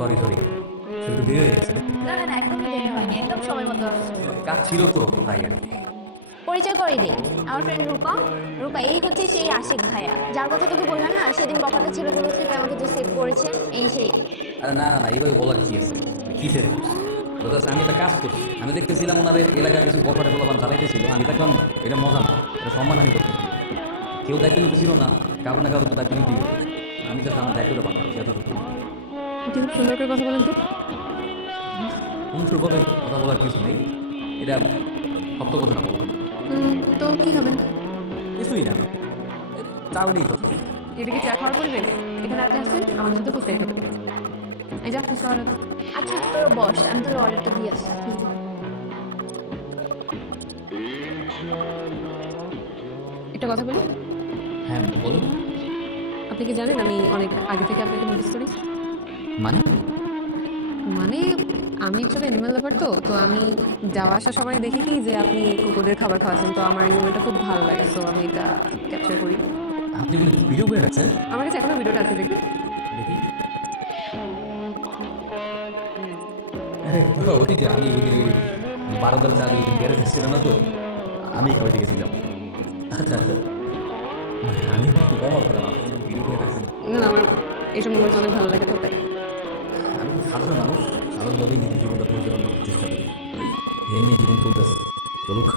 Sorry sorry, একটু দেরি হয়ে গেছে। না না না, একদমই দেরি হয়নি, একদম সময় মতো আসছি। কাজ ছিল তো তাই আর কি। পরিচয় করে দিই, আমার ফ্রেন্ড রূপা। রূপা এই হচ্ছে সেই আশিক ভাইয়া, যার কথা তোকে বললাম না সেদিন বকাটা ছিল বলে তুই আমাকে যে সেভ করেছে, এই সেই। আরে না না না, এইভাবে বলার কি আছে? কি সে বলতে আমি একটা কাজ করছি, আমি দেখতেছিলাম ওনাদের এলাকার কিছু বখাটে পোলাপান চালাইতেছিল, আমি দেখলাম এটা মজা না, এটা সম্মানহানি করতে। কেউ দায়িত্ব নিতে ছিল না, কারো না কারো তো দায়িত্ব নিতেই হবে। আমি জাস্ট আমার দায়িত্বটা পাবো যতটুকু। একটু সুন্দর করে কথা বলেন তো। অংশুর পদে কথা বলার কিছু নেই, এটা সত্য কথা না বলবো। তো কি খাবেন? কিছুই না, চাউলেই কথা। এটা কি চা খাওয়ার পরিবেশ? এখানে আপনি আসছেন আমার সাথে ফুচকা খেতে। এই যা ফুচকা অর্ডার। আচ্ছা তোর বস, আমি তোর অর্ডারটা দিয়ে আসছি। একটা কথা বলি, হ্যাঁ বলুন। আপনি কি জানেন আমি অনেক আগে থেকে আপনাকে নোটিস করি? মানে মানে আমি একজন অ্যানিমাল লাভার, তো তো আমি যাওয়া আসা সময় দেখি কি যে আপনি কুকুরদের খাবার খাওয়াচ্ছেন, তো আমার এই মোমেন্টটা খুব ভালো লাগে, তো আমি এটা ক্যাপচার করি। আপনি কোনো ভিডিও করে রাখছেন? আমার কাছে এখনো ভিডিওটা আছে, দেখি। দেখি। আরে ওই যে আমি ওই দিন ওই 12টার চাল ওই দিন গ্যারেজ এসেছিলাম না, তো আমি ওইদিকে গেছিলাম। আচ্ছা আচ্ছা, আমি একটু ব্যবহার করলাম, আপনি ভিডিও করে রাখছেন। না না, আমার এইসব মোমেন্ট অনেক ভালো লাগে, তো তাই। আমি তো সাধারণ মানুষ, সাধারণভাবেই নিজের জীবনটা পরিচালনা করার চেষ্টা করি। এমনি জীবন চলতেছে, চলুক।